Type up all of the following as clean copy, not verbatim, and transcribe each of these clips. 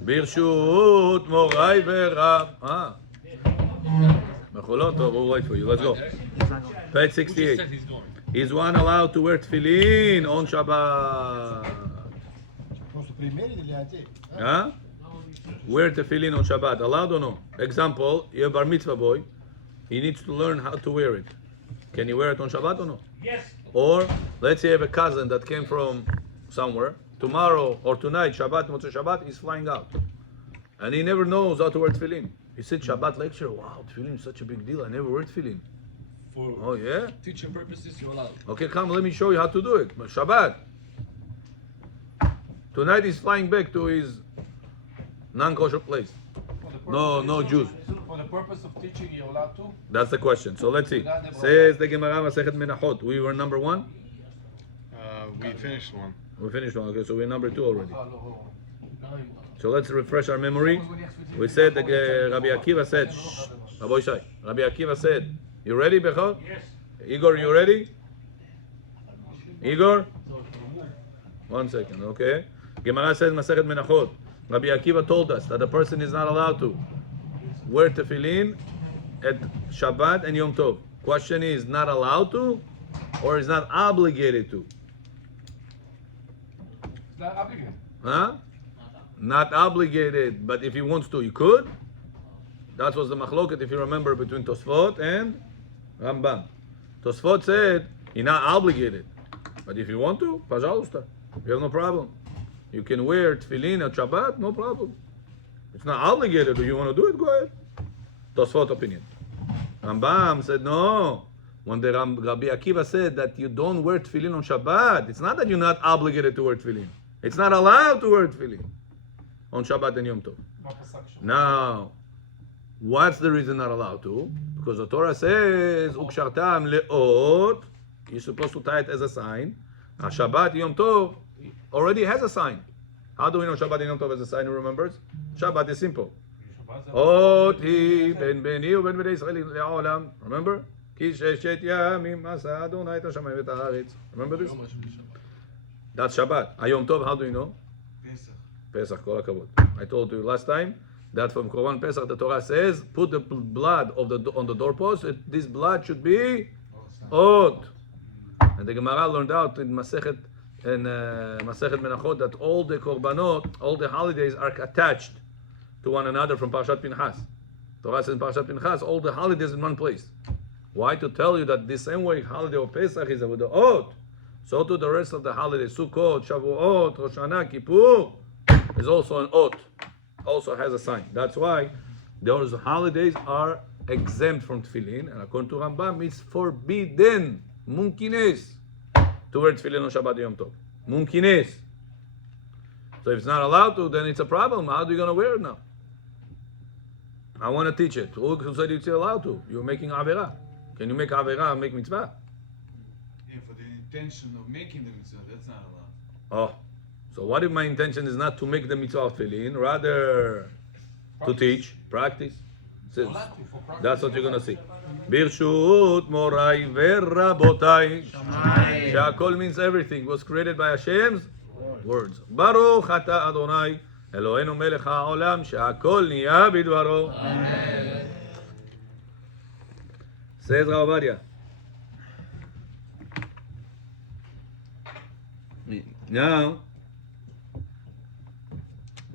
ברשות מוריי ורב. בחולון, טוב, we'll wait for you. Let's go. Page 68. Is one allowed to wear tefillin on Shabbat? Huh? Wear tefillin on Shabbat. Allowed or no? Example, you have bar mitzvah boy. He needs to learn how to wear it. Can he wear it on Shabbat or no? Yes. Or let's say you have a cousin that came from somewhere. Tomorrow or tonight, Shabbat, Motzei Shabbat, he's flying out. And he never knows how to wear tefillin. He said Shabbat lecture, wow, tefillin is such a big deal. I never wear tefillin. For yeah? teaching purposes, you're allowed. Okay, come, let me show you how to do it. But Shabbat. Tonight he's flying back to his non-kosher place. No Jews. For the purpose of teaching, you're allowed to? That's the question. So let's see. Says the Gemara Masechet Menachot. We were number 1? We finished one. We finished one. Okay, so we're number 2 already. So let's refresh our memory. We said that Rabbi Akiva said, Rabbi Shai. Rabbi Akiva said, you ready, Bechor? Yes. Igor, you ready? Igor? 1 second, okay. Gemara says Masechet Menachot. Rabbi Akiva told us that a person is not allowed to wear tefillin at Shabbat and Yom Tov. Question is, not allowed to, or is not obligated to? It's not obligated. Huh? Not obligated, but if he wants to, he could. That was the machloket, if you remember, between Tosfot and Rambam. Tosfot said, he's not obligated. But if you want to, pajalusta. You have no problem. You can wear tefillin at Shabbat, no problem. It's not obligated. Do you want to do it? Go ahead. Tosfot opinion. Rambam said, no. When the Rabbi Akiva said that you don't wear tefillin on Shabbat, it's not that you're not obligated to wear tefillin. It's not allowed to wear tefillin on Shabbat and Yom Tov. Now, what's the reason not allowed to? Because the Torah says, Ukshartam le'ot, you're supposed to tie it as a sign. Now, Shabbat, Yom Tov already has a sign. How do we know Shabbat and Yom Tov has a sign? Who remembers? Shabbat is simple. Oti ben beni u ben bnei Israel le'olam. Remember? Ki sheshet yamim asa Adonai et hashamayim et haaretz. Remember this? That's Shabbat. Yom Tov, how do you know? Pesach, kol hakavod. I told you last time that from Korban Pesach the Torah says, put the blood of on the doorpost. This blood should be Od. And the Gemara learned out in Masechet Menachot that all the korbanot, all the holidays are attached to one another from Parashat Pinchas. Torah says in Parashat Pinchas, all the holidays in one place. Why? To tell you that the same way holiday of Pesach is with the Od, so to the rest of the holidays, Sukkot, Shavuot, Rosh Hashanah, Kippur, is also an Od. Also has a sign. That's why those holidays are exempt from tefillin, and according to Rambam, it's forbidden, munkines, to wear tefillin on Shabbat Yom Tov. Munkines. So if it's not allowed to, then it's a problem. How are you going to wear it now? I want to teach it. Who said it's allowed to? You're making avera. Can you make avera and make mitzvah? Yeah, for the intention of making the mitzvah, that's not allowed. Oh. So what if my intention is not to make the mitzvah of tefillin, rather to teach, practice? So that's what you're going to see. Birshut morai verabotai. She'akol means everything. Was created by Hashem's words. Baruch ata Adonai Eloheinu melech ha'olam she'akol niya bidvaro. Amen. Says Rav Ovadia. Now,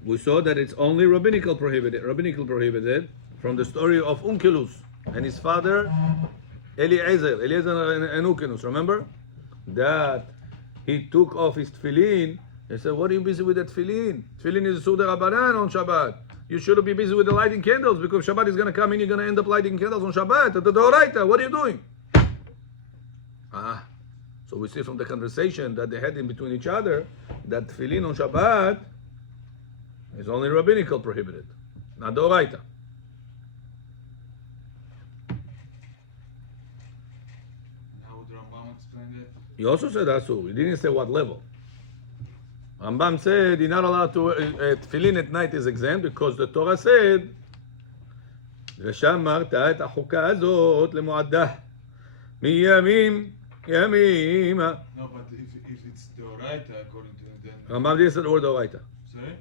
we saw that it's only rabbinical prohibited from the story of Unkelus and his father Eliezer and Unkelus. Remember that he took off his tefillin. He said, "What are you busy with that tefillin? Tefillin is Suda Rabbanan on Shabbat. You shouldn't be busy with the lighting candles because Shabbat is going to come in. You're going to end up lighting candles on Shabbat. The Doraita. What are you doing?" So we see from the conversation that they had in between each other that tefillin on Shabbat is only rabbinical prohibited, not Doraita. How would Rambam explain that? He also said Asur. He didn't say what level. Rambam said you're not allowed to tefillin at night is exempt because the Torah said ושמרת את החוקה הזאת למועדה מימים ימימה. No, but if it's Doraita according to them, then... Rambam didn't say the word Doraita. Sorry?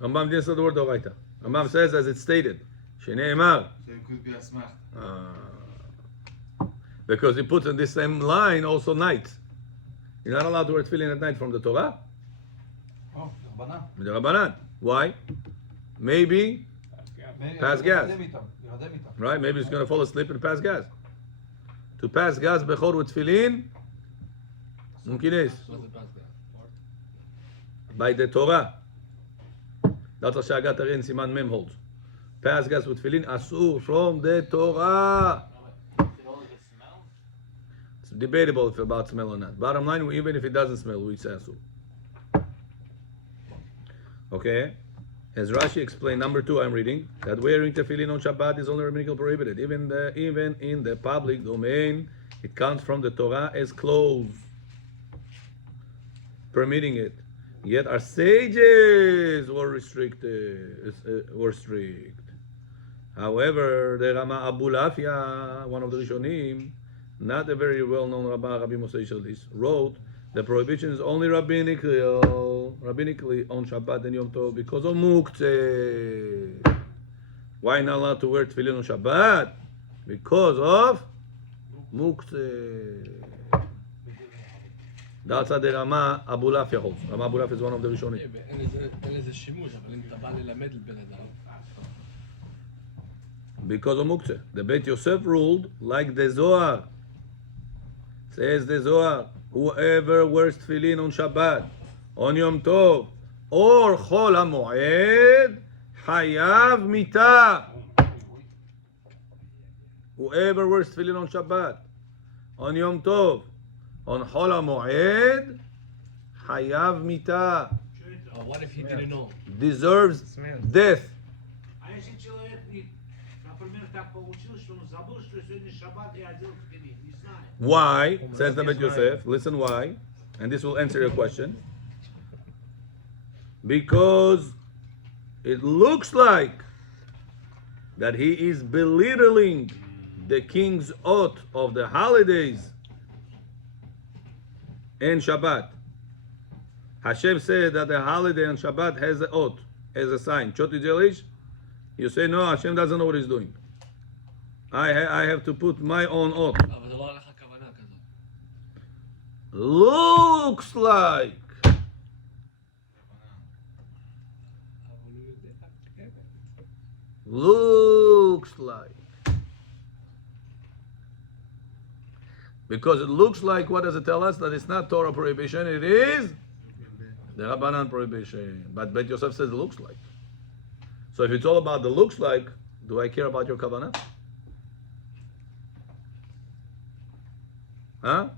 Rambam didn't say the word Doraita. Rambam says as it's stated. Shene'emar. So it could be a smach. Because he puts in this same line also night. You're not allowed to wear tefillin at night from the Torah. Oh, Rabbanan. The Rabbanan. Why? Maybe pass gas. Right? Maybe he's going to fall asleep and pass gas. To pass gas bechor with tefillin, mumkin is. What's the past guy? By the Torah. That's what Shagat Ari in Siman Mem holds. Pass gas with tefillin asur from the Torah. It's debatable if about smell or not. Bottom line, even if it doesn't smell, we say asur. Okay? As Rashi explained, number 2 I'm reading, that wearing tefillin on Shabbat is only rabbinically prohibited. Even in the public domain, it counts from the Torah as clothes, permitting it. Yet our sages were strict. However, the Rama Abu Lafia, one of the Rishonim, not a very well-known Rabbi Moshe Moretov, wrote the prohibition is only rabbinically on Shabbat and Yom Tov because of muktzeh. Why not allowed to wear tefillin on Shabbat? Because of muktzeh. That's how the Rama Abu Lafia holds. Rama Abu Lafia is one of the Rishonim. אין לזה שימוש, אבל אם אתה בא ללמד לבן אדם. Because of muktzeh. The Beit Yosef ruled like the Zohar. Says the Zohar, whoever wears tefillin on Shabbat, on Yom Tov, or Chol HaMoed, Hayav Mita. Whoever wears tefillin on Shabbat, on Yom Tov, on Chol HaMoed, Hayav Mita. What if he didn't know? Deserves death. А если человек, например, так получилось, что он забыл, что сегодня шаббат и одел тефиллин, не знаю. Why? Says the Bet Yosef. Listen why. And this will answer your question. Because it looks like that he is belittling the king's oath of the holidays and Shabbat. Hashem said that the holiday on Shabbat has an oath, as a sign. Choti Jelish, you say, no, Hashem doesn't know what he's doing. I have to put my own oath. אבל זה לא הלך הכוונה כזאת. Looks like. Looks like. Because it looks like, what does it tell us? That it's not Torah prohibition, it is the Rabbanan prohibition. But Bet Yosef says it looks like. So if it's all about the looks like, do I care about your kavanah? Huh? No.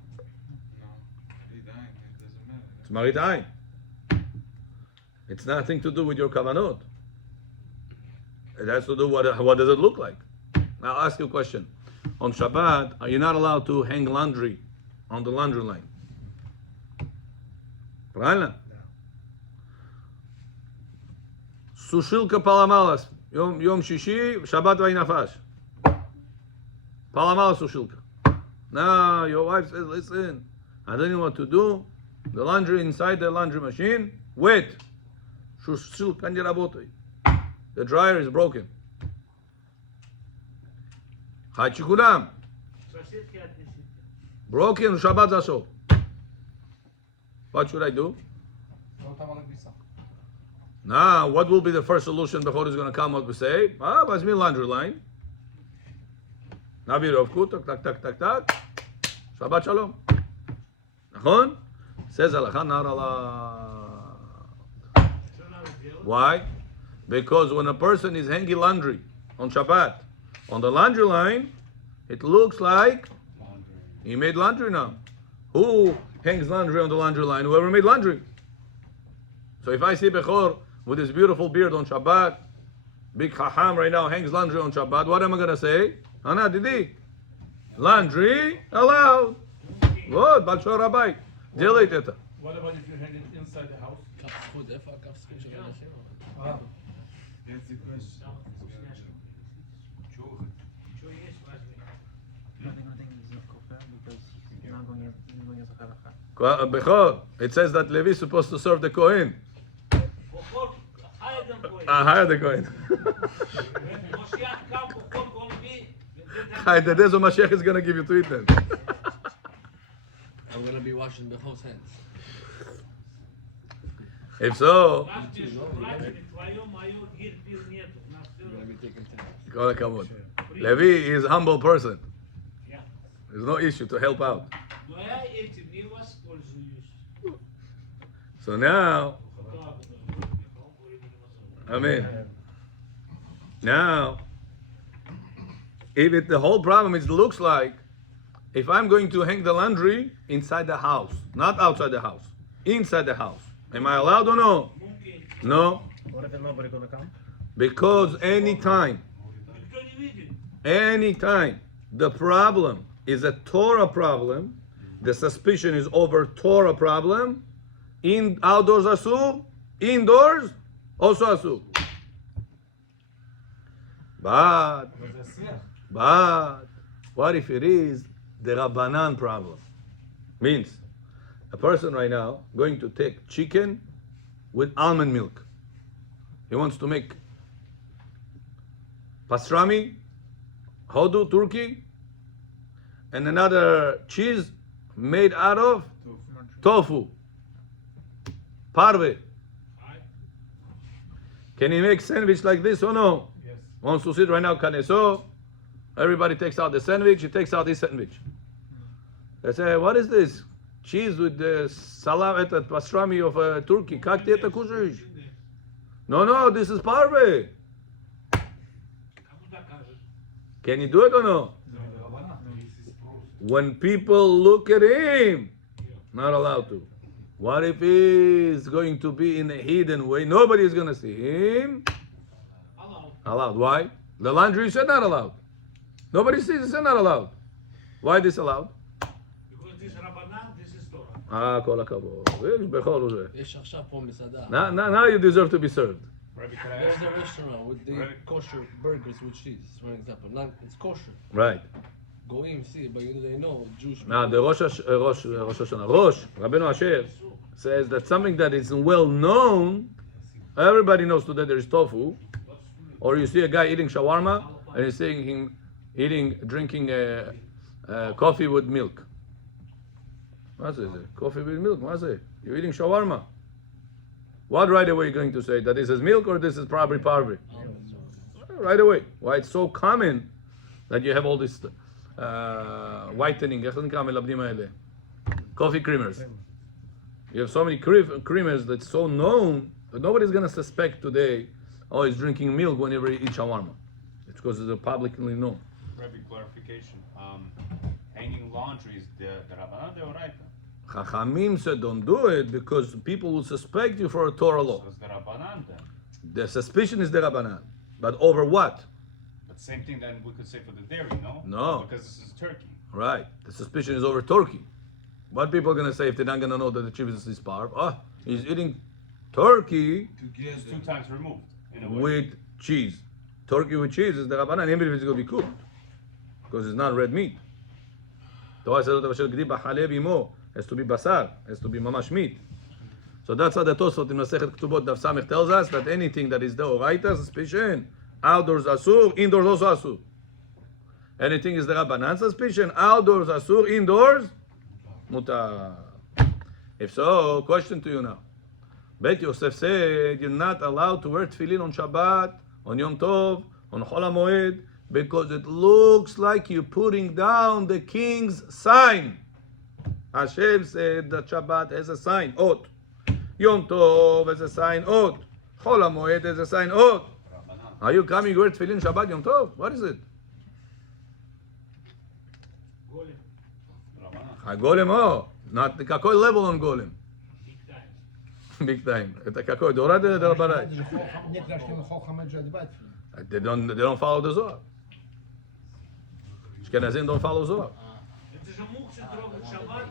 He dying, it doesn't matter. It's Marit Ayin. It's nothing to do with your kavanot. It has to do what does it look like. Now I'll ask you a question. On Shabbat, are you not allowed to hang laundry on the laundry line? Правильно? Сушилка поломалась. Йом Шиши, Шаббат вайнафаш. Поломалась сушилка. Now your wife says, listen, I don't know what to do. The laundry inside the laundry machine, wet. Сушилка не работает. The dryer is broken. Хачи кудам. Соседки отнесите. Broken, Shabbat zashov. What should I do? Now, what will be the first solution Bechor is going to come up and say? What's me laundry line? Nabi Rovku, tak, tak, tak, tak. Shabbat shalom. Nachon? Says halacha, not allowed. Why? Because when a person is hanging laundry on Shabbat, on the laundry line, it looks like he made laundry now. Who hangs laundry on the laundry line? Whoever made laundry. So if I see Bechor with his beautiful beard on Shabbat, big Chacham right now hangs laundry on Shabbat, what am I going to say? Ana Didi. Laundry allowed. Good, Balshor Rabbi. Delete it. What about if you hang it inside the house? כף זכות, איפה הכף זכות של אנשים? That's the question. Что есть, возьми. Bechor, it says that Levi is supposed to serve the Kohen. Бухор, хай higher than higher Kohen. than Kohen. When Moshiach come, Kohen gonna be. Hi, the days of Mashiach is gonna give you to eat then. I'm gonna be washing Becho's hands. If so, Нас не шукайте, твое, мое, гирпил нету. У нас I'm gonna всё- be taking time. כל הכבוד. Levi is a humble person. Я. There's no issue to help out. Но я этим не воспользуюсь. So now, Так, Amen. Now, the whole problem is looks like if I'm going to hang the laundry inside the house, not outside the house, inside the house, am I allowed or no? муки. No, What if nobody gonna come? because anytime Никто не видит. anytime the problem is a Torah problem, the suspicion is over Torah problem, in outdoors asur, indoors also asur. But what if it is the Rabbanan problem? Means a person right now going to take chicken with almond milk. He wants to make pastrami, Hodu, Turkey, and another cheese made out of tofu, parve. Can he make sandwich like this or no? Yes. Wants to sit right now, so everybody takes out the sandwich, he takes out his sandwich. They say, what is this? Cheese with the salam at pastrami of Turkey. Как ты это кушаешь? No, this is parve. Кому докажешь? Can you do it or no? When people look at him, not allowed to. What if he's going to be in a hidden way? Nobody is going to see him. Allowed. Allowed. Why? The laundry said not allowed. Nobody sees it, said not allowed. Why this allowed? Because this Rabbanan, this is Torah. כל הכבוד. יש בכל וזה. יש עכשיו פה מסעדה. Now you deserve to be served. Rabbi, can I There's ask? a restaurant with the Right. kosher burgers with cheese, for example. Not, it's kosher. Right. Go in, see, but they know Jewish Now the Rosh Hashanah, Rabbi Moshe says that something that is well known, everybody knows today there is tofu, or you see a guy eating shawarma and you see him drinking coffee with milk. What is it? Coffee with milk? What is it? You're eating shawarma. What right away are you going to say? That this is milk or this is probably parve? Right away. Why it's so common that you have all this whitening, איך זה נקרא המלבנים האלה? Coffee creamers. You have so many creamers that's so known that nobody's going to suspect today, oh, he's drinking milk whenever he eats shawarma. It's because it's publicly known. Rabbi, clarification. Hanging laundry is the Rabbanan Deoraita. Chachamim said don't do it because people will suspect you for a Torah law. So it's the Rabbanan then. The suspicion is the Rabbanan. But over what? But same thing then we could say for the dairy, no? No. Because this is turkey. Right. The suspicion is over turkey. What people are going to say if they're not going to know that the cheese is parv? Oh, he's eating turkey It's 2 times removed in a way. with cheese. Turkey with cheese is the Rabbanan, even if it's going to be cooked. Because it's not red meat. Torah says, has to be basar, has to be mamash meat. So that's how the Tosfot in Masechet Ketubot Daf Samech tells us that anything that is the Oraita suspicion, outdoors asur, indoors also asur. Anything is the Rabbanan suspicion, outdoors asur, indoors mutar. If so, question to you now. Bet Yosef said you're not allowed to wear tefillin on Shabbat, on Yom Tov, on Chol HaMoed, because it looks like you're putting down the king's sign. Hashem said that Shabbat has a sign, Ot. Yom Tov has a sign, Ot. Chol HaMoed has a sign, Ot. Are you coming to wear tefillin Shabbat, Yom Tov? What is it? Голем. Rabbanan. Golem, oh. Not the kakoi level on Golem. Big time. Big time. The kakoi, the Orad, the Rabbanai. They don't follow the Zohar. Ashkenazim don't follow Zohar. Это же мукцы трогать шаббат,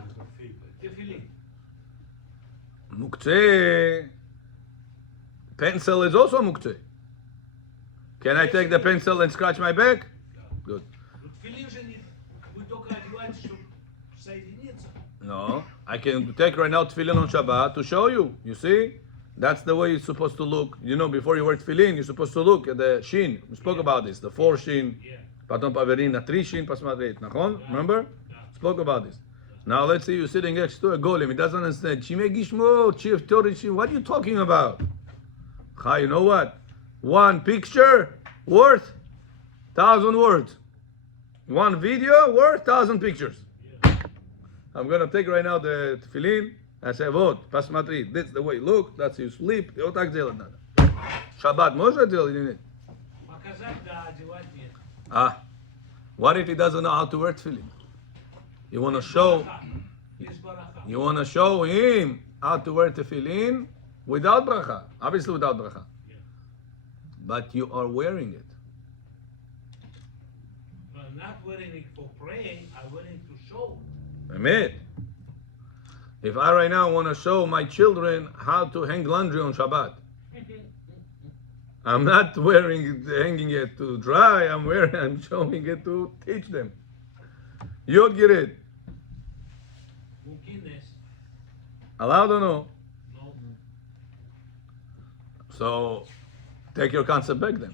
тефиллин. Muktzeh. Pencil is also muktzeh. Can I take the pencil and scratch my back? Good. Ну, тефиллин же не... Вы только одеваете, чтобы соединиться. No. I can take right now tefillin on Shabbat to show you. You see? That's the way you're supposed to look. You know, before you wear tefillin, you're supposed to look at the shin. We spoke about this, the 4 shin. Yeah. Patom paverin, the 3 shin, pasmatrit. Nachon? Remember? Spoke about this. Now let's say you're sitting next to a golem. He doesn't understand. Shimei gishmo, chief Torah. What are you talking about? Chai, you know what? One picture worth 1,000 words. One video worth 1,000 pictures. I'm gonna take right now the tefillin. I say, "Vot, pasmatrit. That's the way you look. That's how you sleep. Shabbat, Moshe tell you it. Показать, да, одевать нет. Ah, what if he doesn't know how to wear tefillin? You wanna show, Без бараха. you wanna show him how to wear tefillin without bracha. Obviously without bracha. But you are wearing it. But not wearing it for praying, I'm wearing it to show. Amen. If I right now want to show my children how to hang laundry on Shabbat, I'm not hanging it to dry. I'm showing it to teach them. Yod Girid. Guinness. Allowed or no? No. So take your concept back then.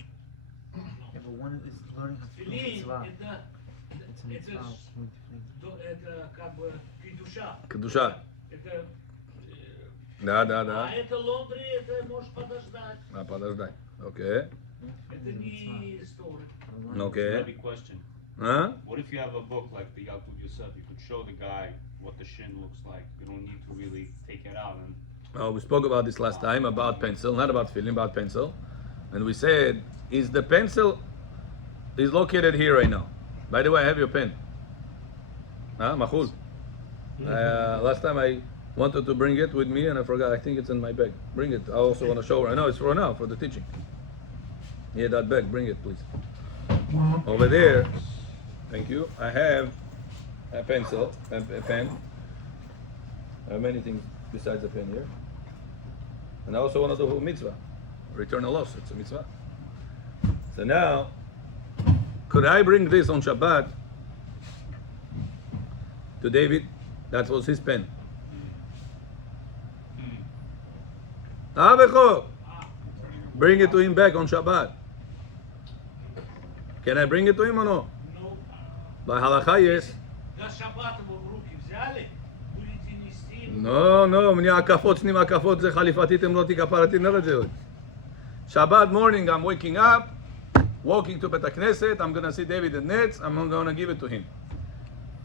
Yeah, but one is learning how to do Tefillin, mitzvah. это, It's a это, mitzvah. это как бы кидуша. Kedusha. Это, Да. а это лондри, это можешь подождать. Подождай. Okay. Это не story. Okay. Maybe question. Huh? What if you have a book like the Yalkut Yosef? You could show the guy what the shin looks like. You don't need to really take it out. And We spoke about this last time about pencil, not about filling, about pencil. And we said, is the pencil is located here right now. By the way, I have your pen. Huh? Mahul. Last time I wanted to bring it with me and I forgot. I think it's in my bag. Bring it. I also want to show her. I know it's for now, for the teaching. Yeah, that bag. Bring it, please. Over there. Thank you. I have a pencil, a pen. I have many things besides a pen here. And I also want to do mitzvah. Return a loss. It's a mitzvah. So now, could I bring this on Shabbat to David? That was his pen. Bring it to him back on Shabbat. Can I bring it to him or no? Ну, By halakha, yes. до шаббата вы в руки взяли, будете нести. No, у меня акафот, с ним акафот, זה חליפתי, אתם לא תכפרתי, never do it. Shabbat morning, I'm waking up, walking to Bet HaKnesset, I'm going to see David and Nets, I'm going to give it to him.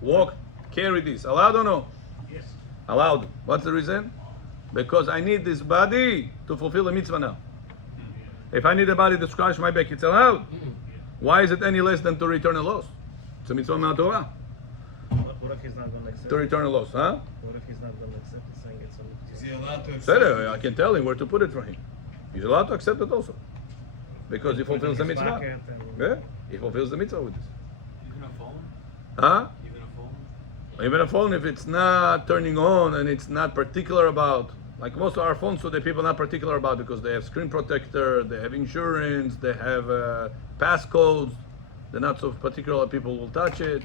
Walk, carry this. Allowed or no? Yes. Allowed. What's the reason? Because I need this body to fulfill the mitzvah now. If I need a body to scratch my back, it's allowed. Why is it any less than to return a loss? It's a mitzvah Torah. What if he's not going to accept To it? return a loss, huh? What if he's not going to accept it, saying it's a Is mitzvah? he allowed to accept Said it? I can tell him where to put it for him. He's allowed to accept it also. Because he fulfills the Put it in his mitzvah. pocket and- Yeah, he fulfills the mitzvah with this. Even a phone? Huh? Even a phone? Even a phone, if it's not turning on and it's not particular about, like most of our phones today, people are not particular about because they have screen protector, they have insurance, they have passcodes. They're not so particular that people will touch it.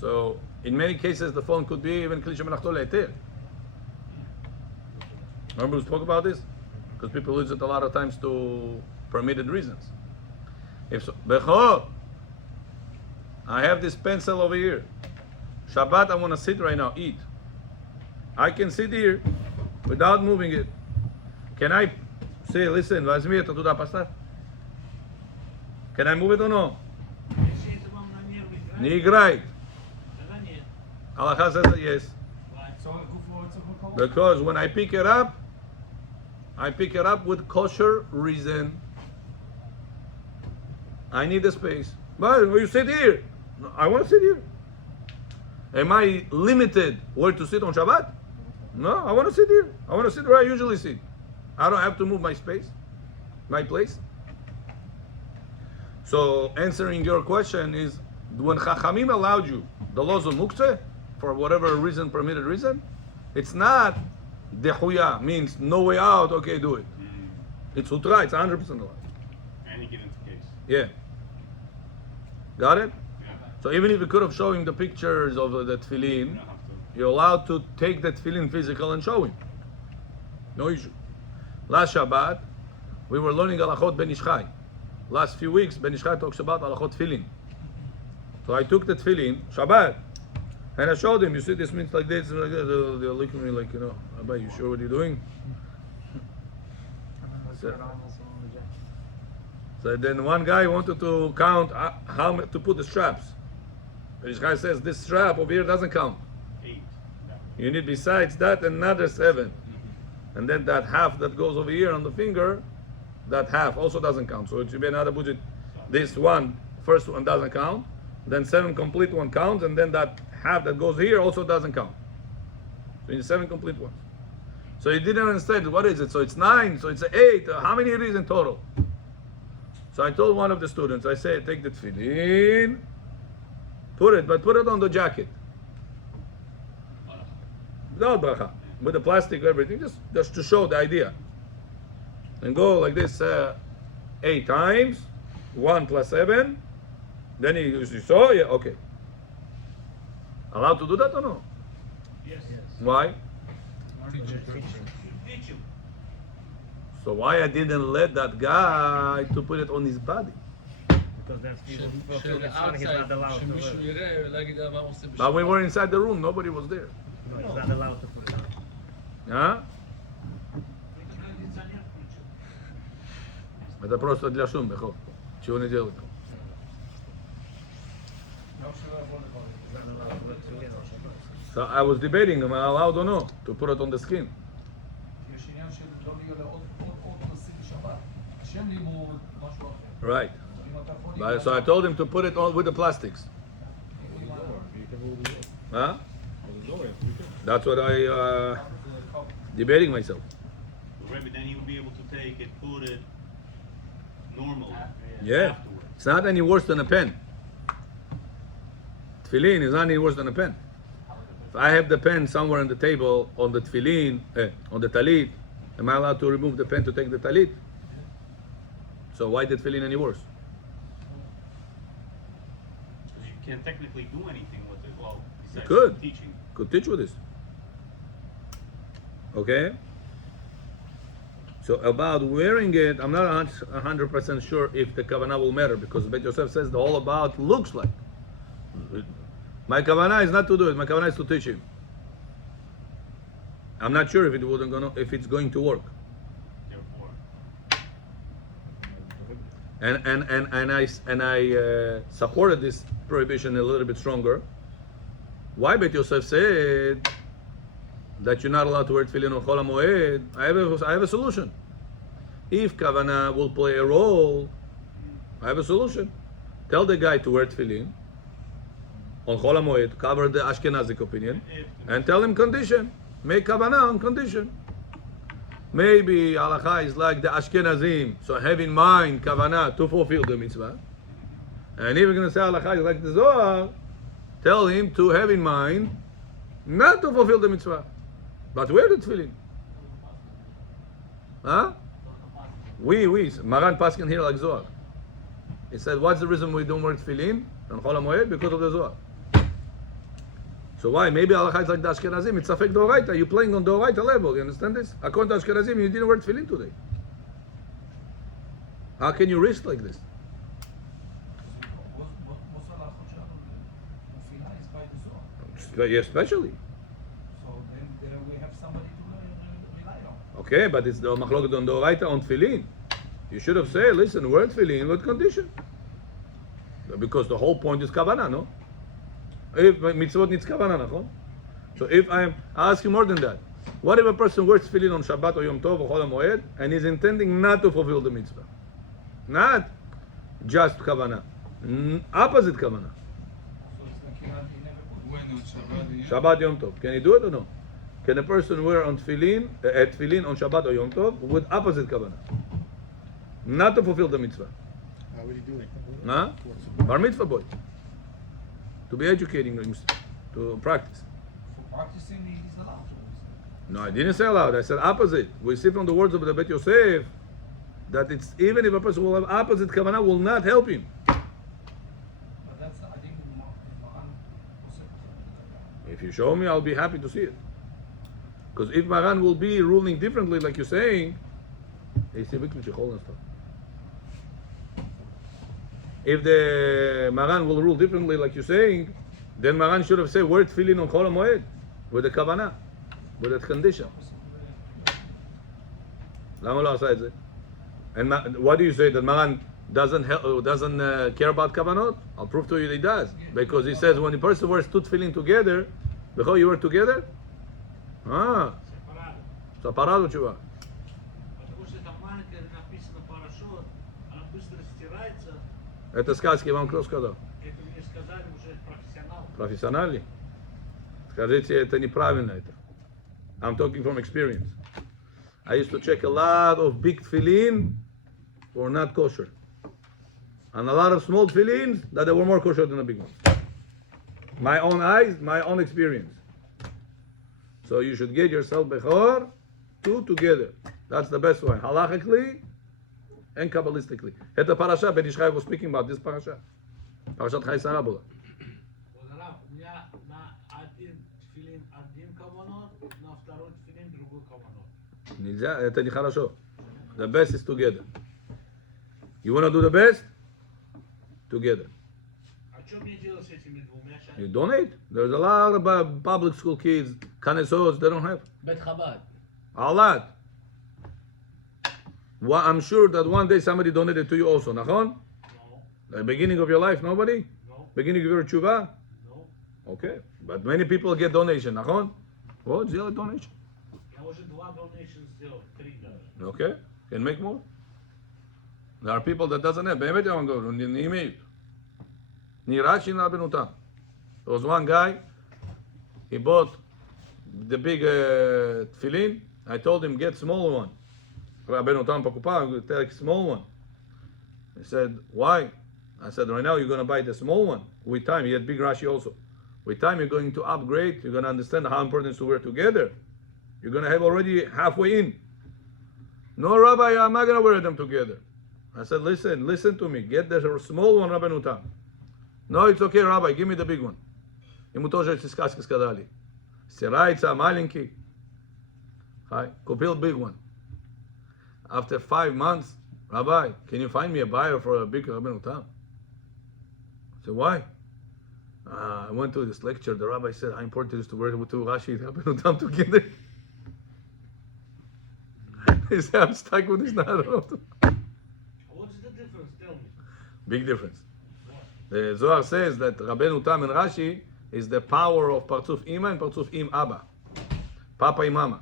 So in many cases, the phone could be even kli shemenachto le'eter. Remember we spoke about this? Because people use it a lot of times to permitted reasons. If so, Bechor, I have this pencil over here. Shabbat, I want to sit right now, eat. I can sit here without moving it. Can I say, listen, возьми это туда поставь? Can I move it or no? Если это вам на нервы играет, Не играет. тогда нет. Halacha says yes. Why? Because when I pick it up with kosher reason. I need a space. But you sit here. No, I want to sit here. Am I limited where to sit on Shabbat? No, I want to sit here. I want to sit where I usually sit. I don't have to move my space, my place. So answering your question is, when Chachamim allowed you the laws of Muktzeh, for whatever reason, permitted reason, it's not dehuya, means no way out, okay, do it. It's utra, it's 100% allowed. any given case. Yeah. Got it? Yeah. So even if you could have shown him the pictures of the You tefillin, don't have to. you're allowed to take that tefillin physical and show him. No issue. Last Shabbat, we were learning halachot Ben Ish Chai. Last few weeks, Ben Ish Chai talks about halachot tefillin. So I took the tefillin, Shabbat, and I showed him, you see, this means like this, and like that. They're looking at me like, Rabbi, you sure what you're doing? So then one guy wanted to count how to put the straps. This guy says this strap over here doesn't count. 8. You need besides that another 7. And then that half that goes over here on the finger, that half also doesn't count. So it should be another budget. This one, first one doesn't count. Then 7 complete one counts, and then that half that goes here also doesn't count. So you need 7 complete ones. So he didn't understand what is it. So it's 9, so it's 8. How many it is in total? So I told one of the students, I said, take the tefillin, put it on the jacket. Without bracha, with the plastic, everything, just to show the idea. And go like this 8 times, 1 plus 7. Then you saw, yeah, okay. Allowed to do that or no? Yes. Why? Teach him. So why I didn't let that guy to put it on his body? Because that's people who feel he's שלאאוטסייד, not allowed to שמישהו put it. יראה ולא יגיד מה עושים But we were inside the room, nobody was there. No, he's not allowed to put it on. А? Кондиционер включил. Это просто для шума, Бехов. Чего не делают? He's not allowed to put tefillin on Shabbat. So I was debating, am I allowed or no to put it on the skin? יש עניין של לא להיות עוד נושאים בשבת. השם לימוד, משהו אחר. Right. אם אתה יכול But, so I told him to put it on with the plastics. Huh? That's what I debating myself. Rabbi, then he would be able to take it, put it normal. Yeah. Afterwards. It's not any worse than a pen. Tefillin is not any worse than a pen. If I have the pen somewhere on the table on the tefillin, on the talit, am I allowed to remove the pen to take the talit? So why did tefillin any worse? Because you can't technically do anything with it. Well, besides could. teaching. Could teach with this. Okay? So about wearing it, I'm not 100% sure if the kavanah will matter, because Bet Yosef says the whole about looks like. My kavanah is not to do it. My kavanah is to teach him. I'm not sure if it's going to work. Therefore, And I supported this prohibition a little bit stronger. Why Bet Yosef said that you're not allowed to wear tefillin on Chol HaMoed? I have a solution. If kavanah will play a role, I have a solution. Tell the guy to wear tefillin on Chol HaMoed, cover the Ashkenazic opinion, and tell him condition. Make kavanah on condition. Maybe halacha is like the Ashkenazim, so have in mind kavanah to fulfill the mitzvah. And if you're going to say halacha is like the Zohar, tell him to have in mind not to fulfill the mitzvah, but wear the tefillin. Huh? Maran Paskin here like Zohar. He said, what's the reason we don't wear tefillin on Chol HaMoed? Because of the Zohar. So why? Maybe halacha is like the Ashkenazim. It's affect Doraita. You're playing on Doraita level. You understand this? According to Ashkenazim, you didn't wear tefillin today. How can you risk like this? most הלכות שלנו, תפילה is by the Zohar. Especially. So then we have somebody to rely on. Okay, but it's the machloket on Doraita on tefillin. You should have said, listen, wear tefillin with condition. Because the whole point is kavanah, no? If mitzvot needs kavanah, no? So if I'll ask you more than that. What if a person wears tefillin on Shabbat or Yom Tov or Chol HaMoed and is intending not to fulfill the mitzvah? Not just kavanah. Opposite kavanah. So it's like he never put. When on Shabbat, yeah. Shabbat Yom Tov. Can he do it or no? Can a person wear on tefillin on Shabbat or Yom Tov with opposite kavanah? Not to fulfill the mitzvah. How would he do it? Huh? Bar mitzvah boy. To be educating him, to practice. For practicing, he's allowed to. No, I didn't say allowed. I said opposite. We see from the words of the Bet Yosef that it's even if a person will have opposite kavanah will not help him. But that's, I think, Maran was it. If you show me, I'll be happy to see it. Because if Maran will be ruling differently, like you're saying, AC wirklich geholfen stuff. If the Maran will rule differently, like you're saying, then Maran should have said, wear tefillin on Chol HaMoed, with the kavanah, with that condition. למה לא עשה את זה? And what do you say, that Maran doesn't care about kavanot? I'll prove to you that he does. Because he says, when a person wears two tefillin together, before you wear together, separado тшува. Потому что там маленькое написано парашют, она быстро стирается. Это сказки, вам кто сказал? Это мне сказали уже профессионалы. Профессионали? Скажите, это неправильно это. I'm talking from experience. I used to check a lot of big tefillin were not kosher. And a lot of small tefillins that they were more kosher than the big ones. My own eyes, my own experience. So you should get yourself bechor, two together. That's the best one. Halachically and Kabbalistically. Это parasha, Ben Ishchai was speaking about this parasha. Parashat Chai Sarah была. Вот Рав, у меня на один тфилин один каванот, на второй тфилин другой каванот. Нельзя, это нехорошо. The best is together. You want to do the best? Together. А что мне делать с этими двумя сейчас? You donate. There's a lot of public school kids, kanesos, they don't have. בית חב"ד. A lot. Well, I'm sure that one day somebody donated to you also, nachon? No, The beginning of your life, nobody? no, Beginning of your tshuva? no. Okay. But many people get donation, nachon? Вот, сделать donation. Я уже 2 donations сделал, 3 даже. Okay? Can make more. There are people that doesn't have. באמת я вам говорю, не имеют. Ни Rashi, ни Rabbeinu Tam. There was one guy, he bought the big tefillin. I told him, get smaller one. Rabbeinu Tam покупал, take small one. He said, why? I said, right now you're going to buy the small one. With time, he had big Rashi also. With time, you're going to upgrade. You're going to understand how important it is to wear together. You're going to have already halfway in. No, Rabbi, I'm not going to wear them together. I said, listen to me. Get the small one, Rabbeinu Tam. No, it's okay, Rabbi. Give me the big one. Ему тоже эти сказки сказали. Стирается, маленький. Купил big one. After 5 months, Rabbi, can you find me a buyer for a big Rabbeinu Tam? I said, why? I went to this lecture. The rabbi said how important it is to wear with two Rashi and Rabbeinu Tam together. He said, I'm stuck with this now. What's the difference? Tell me. Big difference. The Zohar says that Rabbeinu Tam and Rashi is the power of Partzuf Ima and Partzuf Im Abba. Papa and Mama.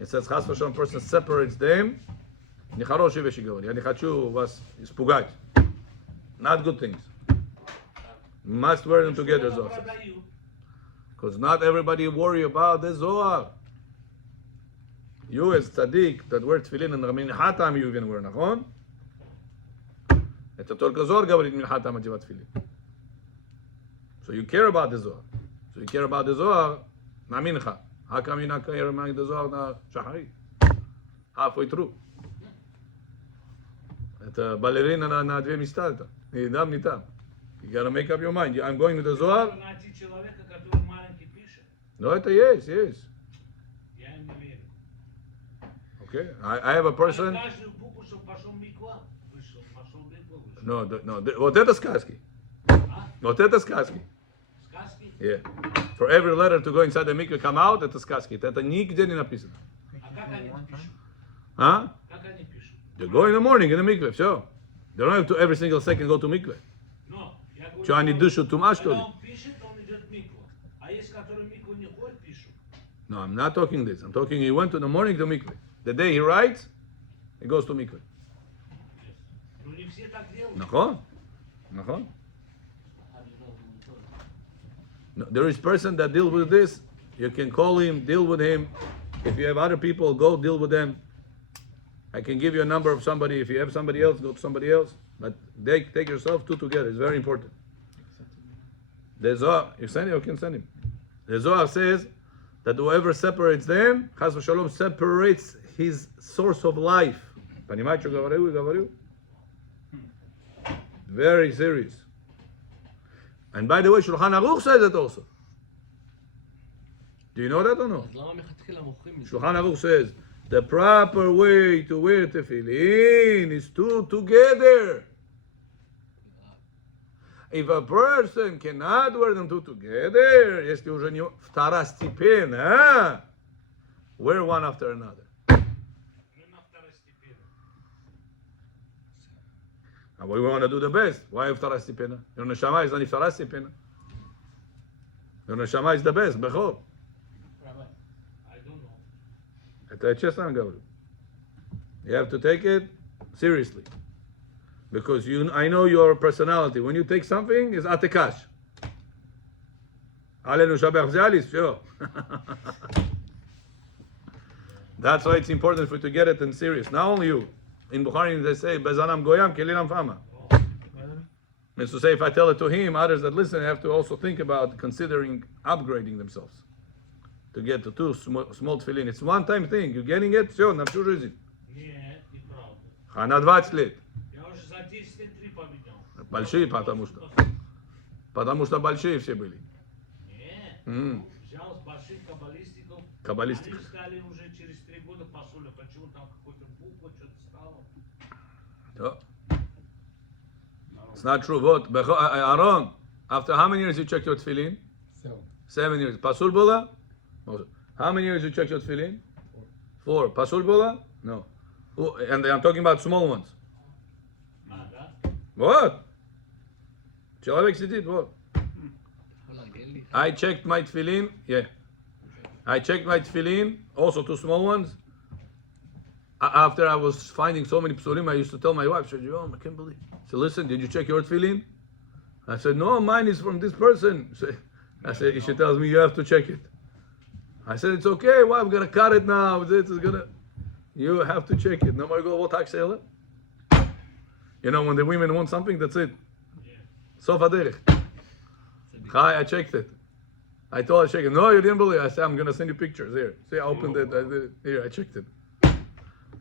It says, Chas v'shalom, person separates them. Нехорошие вещи говори. Я не хочу вас испугать. Not good things. Must wear them together, Zohar says. Because not everybody worry about the Zohar. You as tzaddik that wear tefillin and minhat tam you even wear, נכון? Это только Zohar говорит minhat tam одевать тфилин. So you care about the Zohar. So you care about the Zohar, na mincha. How come you not care about the Zohar na shacharit? Halfway through. Это балерина на 2 места это. Не дам, не там. You gotta make up your mind. I'm going to the Zohar. Найти человека, который маленький пишет, No, это есть. я им не верю. Okay. I have a person. Каждую букву, чтобы пошел миква, вышел, пошел миква, вышел. No. Вот это сказки. Вот это сказки. Сказки? Yeah. For every letter to go inside the mikveh come out, это сказки. Это нигде не написано. А как они пишут? А? Как они пишут? They go in the morning in the mikveh, все. They don't have to every single second go to mikveh. Но, я говорю, Что они дышат тумаш, что ли? когда он пишет, он идет в микву. А есть, которые в микву не ходят, пишут. No, I'm not talking this. I'm talking he went in the morning to mikveh. The day he writes, he goes to mikveh. Ну, не все так делают. נכון. No, there is person that deal with this. You can call him, deal with him. If you have other people, go deal with them. I can give you a number of somebody. If you have somebody else, go to somebody else. But take yourself two together. It's very important. The Zohar, you send him, you can send him. The Zohar says that whoever separates them, Chas v'shalom, separates his source of life. Понимаете, что говорю? Very serious. And by the way, Shulchan Aruch says it also. Do you know that or no? אז למה מלכתחילה מוכרים את זה? Shulchan Aruch says The proper way to wear tefillin is two together. If a person cannot wear them two together, если уже не второстепенно, wear one after another. And we want to do the best. Why второстепенно? Your neshama is not второстепенно. Your neshama is the best. Bechor. Rabbi, I don't know. Это я честно говорю. You have to take it seriously. Because I know your personality. When you take something, it's atekash. Alenu shabach zialis, sure. That's why it's important for you to get it in serious. Not only you. In Bukhari they say, Bezanam goyam kelinam fama. Means to say, if I tell it to him, others that listen have to also think about considering upgrading themselves. To get to two small tefillin. It's one-time thing. You're getting it, все, на всю жизнь. Нет, неправда. А на 20 лет. Я уже за 10 лет 3 поменял. Большие, потому что. Потому что большие все были. Нет. Взял с больших каббалистиков. Каббалистиков. Они стали уже через 3 года посуля. Почему там какой-то буква что-то стало? So. It's not true. What? Aaron, after how many years you checked your tefillin? 7 years. Pasul bola? How many years you checked your tefillin? 4. Pasul bola? No. Oh, and I'm talking about small ones. А, да? What? Человек сидит, what? I checked my tefillin, yeah. I checked my tefillin, also 2 small ones. After I was finding so many psulim, I used to tell my wife, she said, "Oh, I can't believe." So listen, did you check your tefillin? I said, "No, mine is from this person." I said, she tells me, "You have to check it." I said, "It's okay. Why? I'm gonna cut it now. This is gonna. You have to check it. No more go. What taxela? You know, when the women want something, that's it. Sof haderech. Hi, I checked it. I told her, check it. No, you didn't believe it. I said, I'm gonna send you pictures. Here, see, I opened it. I did it. Here, I checked it.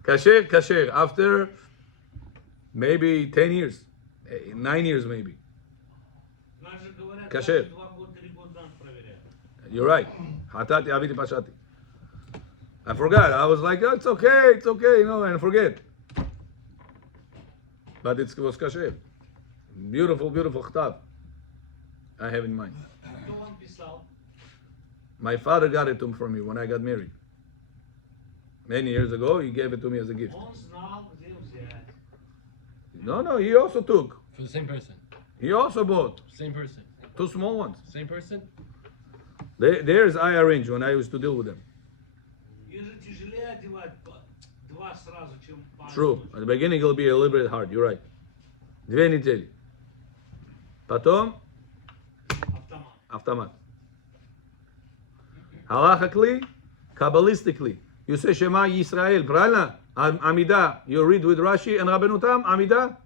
Kasher, kasher. After maybe 10 years, 9 years maybe. Нас же говорят, Кашер. 2 года, 3 года надо проверять. You're right. Hatati aviti pashati. I forgot. I was like, oh, it's okay, you know, and forget. But it was kasher. Beautiful, beautiful chtav. I have in mind. Кто вам писал? My father got it for me when I got married. Many years ago, he gave it to me as a gift. Он знал, где взять. No, he also took. For the same person. He also bought Same person. 2 small ones. Same person? There's I arranged when I used to deal with them. Их же тяжелее одевать 2 сразу, чем по True. одному. At the beginning, it'll be a little bit hard. You're right. 2 недели. Потом Автомат. автомат. Halachically, Kabbalistically, you say Shema Yisrael, правильно? Amida, you read with Rashi and Rabbenutam, Amida?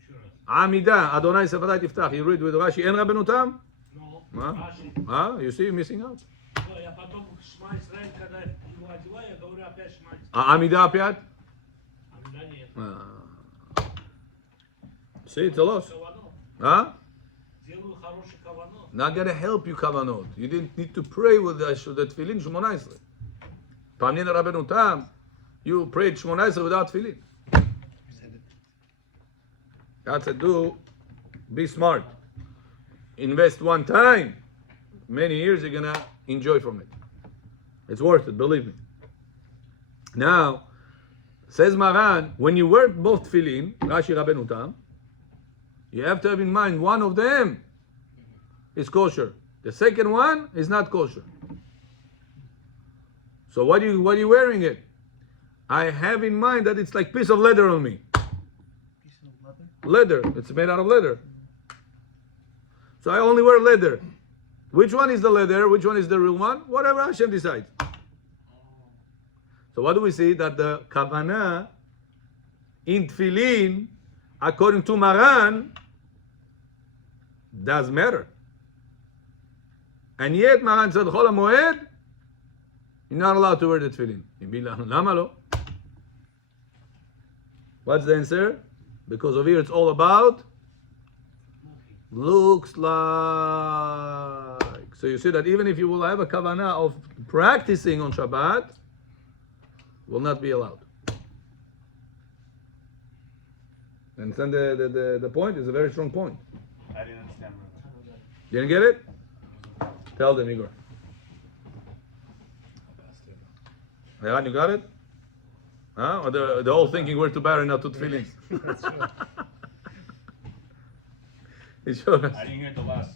Еще раз. Amida, Adonai Sefarat Yiftach, you read with Rashi and Rabbenutam? Ну, А? Раши. You see, you're missing out. Да, я потом Шма Исраэль, когда его одеваю, я говорю опять Шма Исраэль. Amida опять? А меня нет. See, it's a loss. Кавано. Huh? Делаю хороший кавано. Not gonna help you kavanot. You didn't need to pray with the tefillin 18. По мнению Rabbeinu Tam, you prayed 18 without tefillin. God said, be smart. Invest one time. Many years you're gonna enjoy from it. It's worth it, believe me. Now, says Maran, when you wear both tefillin, Rashi Rabbeinu Tam, you have to have in mind one of them is kosher. The second one is not kosher. So what are you wearing it? I have in mind that it's like piece of leather on me. Piece of leather? Leather. It's made out of leather. So I only wear leather. Which one is the leather? Which one is the real one? Whatever Hashem decides. So what do we see? That the kavanah in tefillin, according to Maran, does matter. And yet Maran said, Chol HaMoed, you're not allowed to wear the tefillin. Lama lo? What's the answer? Because over here it's all about looks like. So you see that even if you will have a kavanah of practicing on Shabbat, will not be allowed. Understand the point? It's a very strong point. I didn't understand. Rabbi. Didn't get it? Tell them, Igor. Eran, you got it? Huh? Or the whole thinking we're too bad and not to Tefillin. That's true. He showed us. I didn't hear the last.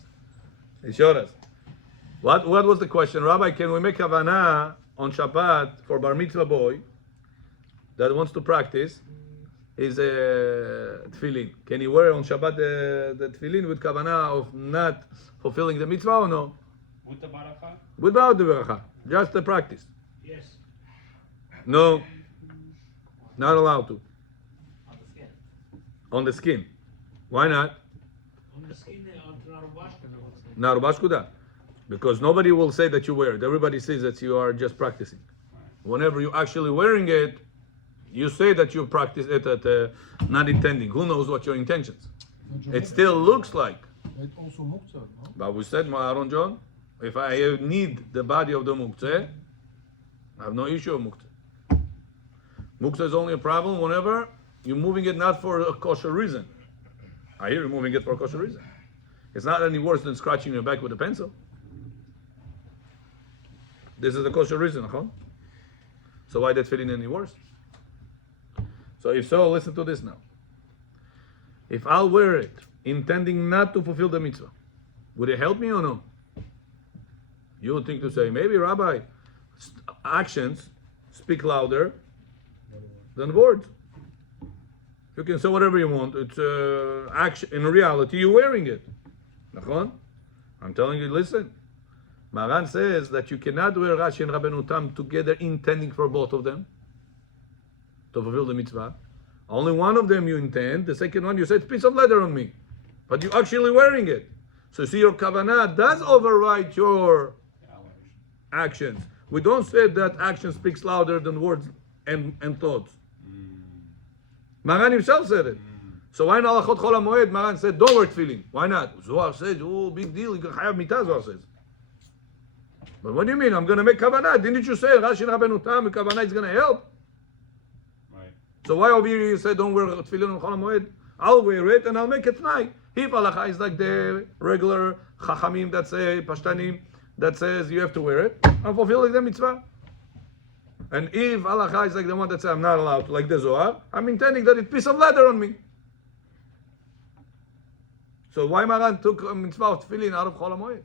He showed us. What was the question? Rabbi, can we make Havana on Shabbat for bar mitzvah boy that wants to practice his tefillin? Can he wear on Shabbat the tefillin with Kavanah of not fulfilling the mitzvah or no? With the baracha? Without the beracha, just the practice. Yes. No, not allowed to. On the skin. On the skin. Why not? On the skin, on the Narubashkuda. Because nobody will say that you wear it. Everybody says that you are just practicing. Whenever you're actually wearing it, you say that you practice it at not intending. Who knows what your intentions? It still looks like. It also muktzah, no? But we said, Aaron John, if I need the body of the muktzeh, I have no issue with muktzeh. Muktzeh is only a problem whenever you're moving it not for a kosher reason. I hear you're moving it for a kosher reason. It's not any worse than scratching your back with a pencil. This is the kosher reason, huh? So why that tefillin any worse? So if so, listen to this now. If I'll wear it intending not to fulfill the mitzvah, would it help me or no? You would think to say, maybe Rabbi, actions speak louder than words. You can say whatever you want. It's action. In reality, you're wearing it. Nachon? I'm telling you, listen. Maran says that you cannot wear Rashi and Rabbeinu Tam together intending for both of them to fulfill the mitzvah. Only one of them you intend. The second one you say, it's a piece of leather on me. But you're actually wearing it. So see, your kavanah does override your actions. We don't say that action speaks louder than words and thoughts. Maran himself said it. So why in Halachot Chol HaMoed, Maran said, don't wear tefillin. Why not? Zohar says, oh, big deal, you can have mitah, Zohar says. But what do you mean? I'm going to make kavanah. Didn't you say Rashi and Rabbeinu Tam, kavanah is going to help? Right. So why over here you say don't wear tefillin on Chol HaMoed? I'll wear it and I'll make it tonight. If halacha is like the regular chachamim that say, pashtanim, that says you have to wear it, I'm fulfilling the mitzvah. And if halacha is like the one that says I'm not allowed to, like the Zohar, I'm intending that it's a piece of leather on me. So why Maran took a mitzvah of tefillin out of Chol HaMoed?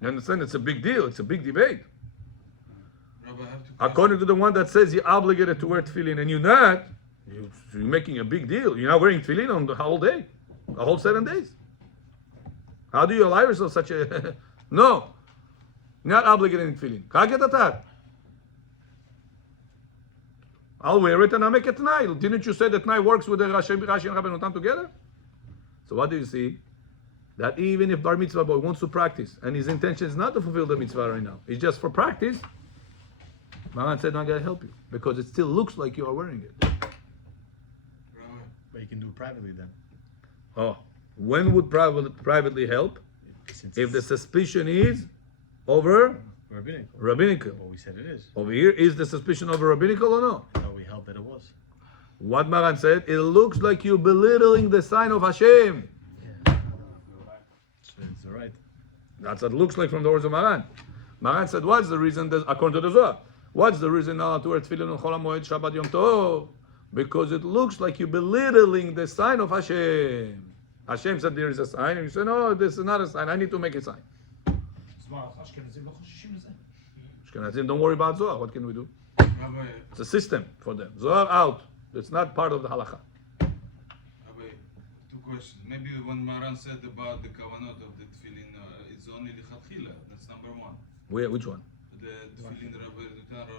You understand? It's a big deal. It's a big debate. Rabbi, I have to According to the one that says you're obligated to wear tefillin and you're not, you're making a big deal. You're not wearing tefillin on the whole day, the whole 7 days. How do you allow yourself such a... No, not obligated in tefillin. I'll wear it and I'll make it tonight. Didn't you say that tonight works with the Rashi and Rabbeinu Tam together? So what do you see? That even if bar mitzvah boy wants to practice and his intention is not to fulfill the mitzvah right now, it's just for practice, Maran said, I'm going to help you because it still looks like you are wearing it. Rabbi, But you can do it privately then. Oh, when would privately help? Since If the it's suspicion is over rabbinical. rabbinical. Well, we said it is. Over here, is the suspicion over rabbinical or no? No, we held that it was. What Maran said, it looks like you're belittling the sign of Hashem. It's all right. That's what it looks like from the words of Maran. Maran said, what's the reason, according to the Zohar, what's the reason not to wear tefillin on Chol HaMoed Shabbat Yom Tov? Because it looks like you're belittling the sign of Hashem. Hashem said there is a sign, and you say, no, this is not a sign, I need to make a sign. אז מה, אשכנזים לא חוששים מזה? Ashkenazim, don't worry about Zohar, what can we do? Rabbi, It's a system for them. Zohar out. It's not part of the halakha. Rabbi, two questions. Maybe when Maran said about the kavanot of the tefillin, it's only lichatchila. That's number one. Which one? The tefillin Rabbi Nutara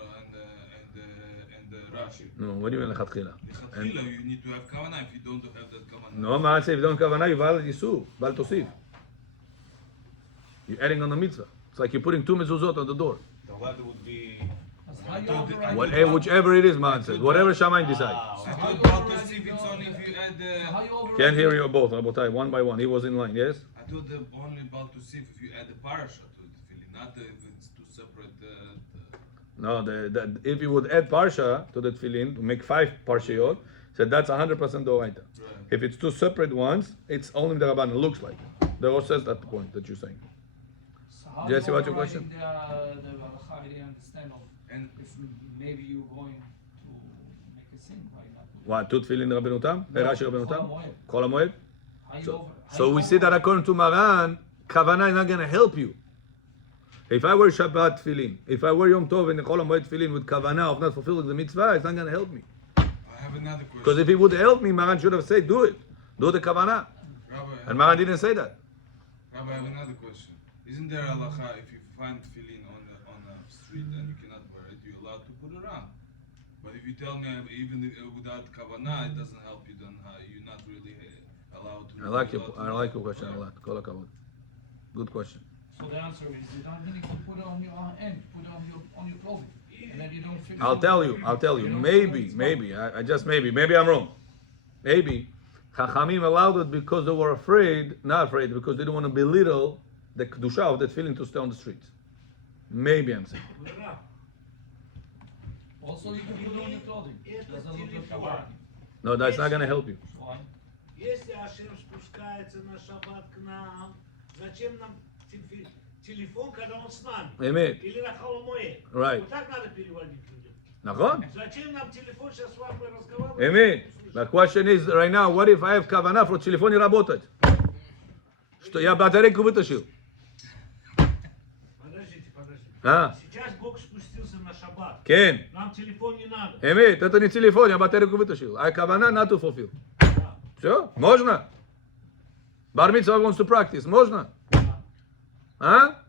and the Rashi. No, what do you mean lechatchila? Lichatchila, you need to have kavanah. If you don't have that kavanah. No, Maran said if you don't kavanah, you violate Yisur. Bal Tosif. You're adding on the mitzvah. It's like you're putting 2 mezuzot on the door. The leather would be. אז how you override Whichever it is, Maran says. Whatever Shammai decides. So I thought Bal Tosif, it's only if you add the. how you override Can't hear you both, Rabotai, one by one. He was in line, yes? I thought the only Bal Tosif if you add the parasha to the tefillin, not if it's two separate. No, if you would add parsha to the tefillin to make 5 parshiyot, so that's 100% doraita. Right. If it's 2 separate ones, it's only the Rabban. It looks like it. The Rosh says that point that you're saying. So how Jesse, you what's your overriding question? The halacha, I didn't understand of And if maybe you're going to make a sin, why not? What, 2 tefillin Rabbenutam? Rashi Rabbenutam? Chol Kol HaMoed? How you So, over- how so you we see that over- according to Maran, Kavanah is not going to help you. If I wear Shabbat tefillin, if I wear Yom Tov and Chol HaMoed tefillin with Kavanah of not fulfilling the mitzvah, it's not going to help me. I have another Because question. if it would help me, Maran should have said, do it. Do the Kavanah. Rabbi, And Maran didn't say that. Rabbi, I have another question. Isn't there halacha if you find tefillin on the street and you cannot wear it, you're allowed to put it on? But if you tell me even without kavanah it doesn't help you, then you're not really allowed to. I like your question a lot. Kol hakavod. Good question. So the answer is you don't need to put it on your end, put it on your clothing, and then you don't feel. I'll tell you. Maybe. I just maybe. Maybe I'm wrong. Maybe. Chachamim allowed it because they were afraid, not afraid, because they didn't want to belittle the kedusha of that feeling to stay on the streets. Maybe I'm saying. Also, you can put it on your clothing. It's Doesn't look like телефон. Kabbalah. No, that's not going to help you. Why? Если Ашем спускается на шаббат к нам, зачем нам телефон, когда он с нами? Amen. Или на холомое? Right. Вот так надо переводить людям. נכון? Зачем нам телефон, сейчас с вами разговариваем? Amen. The question is right now, what if I have kavanah for телефон не работать? Что я батарейку вытащил? Подождите. А? Сейчас Бог спустился на шаббат. כן. Нам телефон не надо. אמת, это не телефон, я батарейку вытащил. А kavanah not to fulfill. Все? Можно? Бар мицва wants to practice. Можно? А?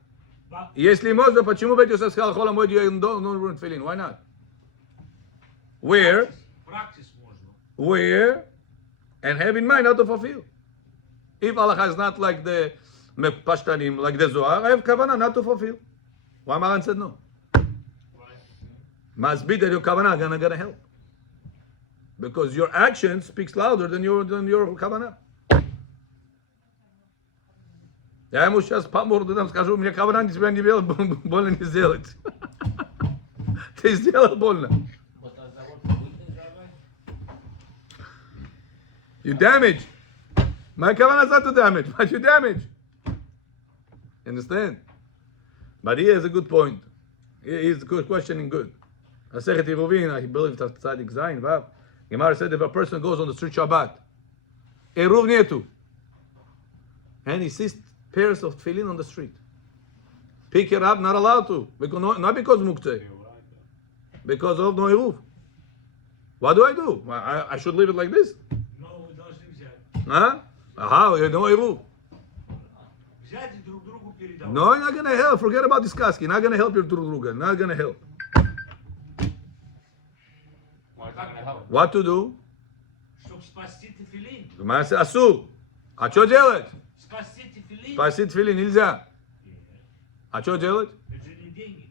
Если можно, почему бы ты сказал, хола мой don't ruin tefillin? Why not? Where? Практис можно. Where? And have in mind how to fulfill. If Allah is not like the Pashtanim, like the Zohar, I have kavanah not to fulfill. Why Maran said no? Must be that your kavanah gonna help. Because your action speaks louder than your kavanah. Я ему сейчас по морду дам, скажу, мне кавана тебя не больно не сделать. Ты сделал больно. You damage. My kavanah is not to damage, but you damage. Understand? But he has a good point. He's good questioning good. Masechet Eruvin, I believe it's Tzadik Zayin, Vav. Gemara said if a person goes on the street Shabbat, Eruv Nietu, and he sees pairs of tefillin on the street. Pick it up, not allowed to. Not because muktzeh. Because of no eruv. What do I do? I should leave it like this? Но вы должны взять. Huh? How? No eruv. Взять и друг другу передавать. No, you're not going to help. Forget about discussing. Not going to help your druga. Not going to help. Why is that gonna help? What to do? Чтобы спасти тефиллин. Gemara says, Asu. А что делать? Спасти тефиллин. Спасти тефиллин нельзя. А что делать? Это же не деньги.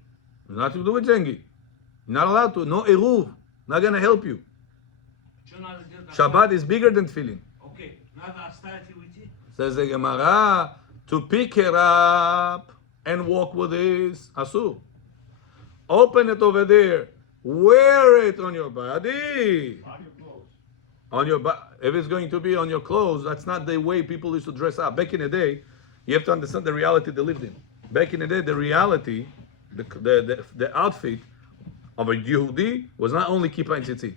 Nothing to do with деньги. Not allowed to. No eruv. Not going to help you. Что надо делать? Shabbat is bigger than tefillin. Окей. Надо оставить и уйти. Says the Gemara, to pick it up and walk with this. Asu. Open it over there. Wear it on your body. On your body. If it's going to be on your clothes, that's not the way people used to dress up. Back in the day, you have to understand the reality they lived in. Back in the day, the reality, the outfit of a Yehudi was not only kippah and tzitzit.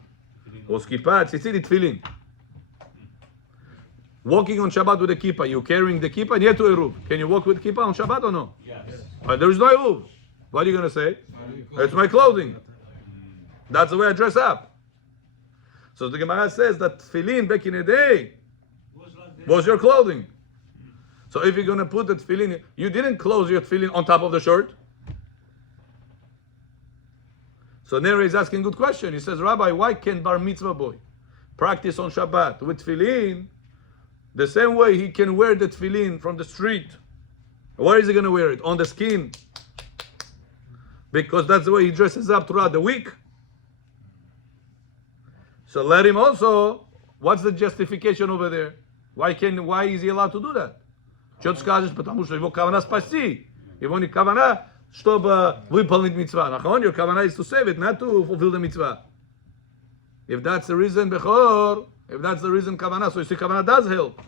It was kippah, tzitzit, and tefillin. Walking on Shabbat with a kippah, you're carrying the kippah, and you have to eruv. Can you walk with kippah on Shabbat or no? Yes. But there is no eruv. What are you going to say? It's my clothing. That's the way I dress up. So the Gemara says that tefillin back in the day was your clothing. So if you're going to put the tefillin, you didn't close your tefillin on top of the shirt. So Neri is asking a good question. He says, Rabbi, why can bar mitzvah boy practice on Shabbat with tefillin the same way he can wear the tefillin from the street? Where is he going to wear it? On the skin. Because that's the way he dresses up throughout the week. So let him also, what's the justification over there? Why is he allowed to do that? Что ты скажешь, потому что его кавана спасти. Его не кавана, чтобы выполнить митцва. Nachon, your kavanah is to save it, not to fulfill the mitzvah. If that's the reason, bechor, if that's the reason kavanah, so you see kavanah does help.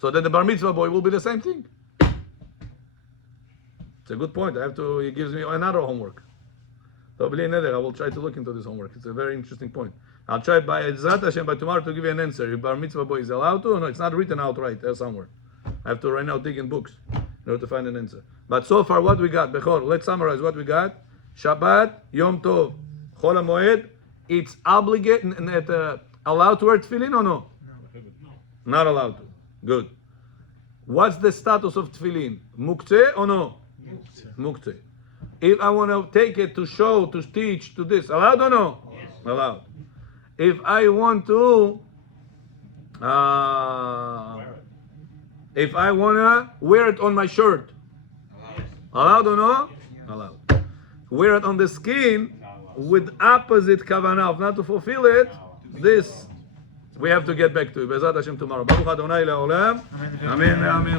So then the bar mitzvah boy will be the same thing. It's a good point. He gives me another homework. So I will try to look into this homework. It's a very interesting point. I'll try by Ezrat Hashem by tomorrow to give you an answer. If bar mitzvah boy is allowed to, or no, it's not written out right there somewhere. I have to right now dig in books in order to find an answer. But so far, what we got? Bechor, let's summarize what we got. Shabbat, Yom Tov, Chol HaMoed. It's obligated, allowed to wear tefillin or no? Not allowed to. Good. What's the status of tefillin? Muktzeh or no? Muktzeh. If I want to take it to show, to teach, to this, allowed or no? Yes. Allowed. If I want to, if I want to wear it on my shirt, allowed or no? Allowed. Wear it on the skin with opposite kavanah, not to fulfill it. This we have to get back to. Be'ezrat Hashem tomorrow. Baruch Adonai le'olam. Amen. Amen.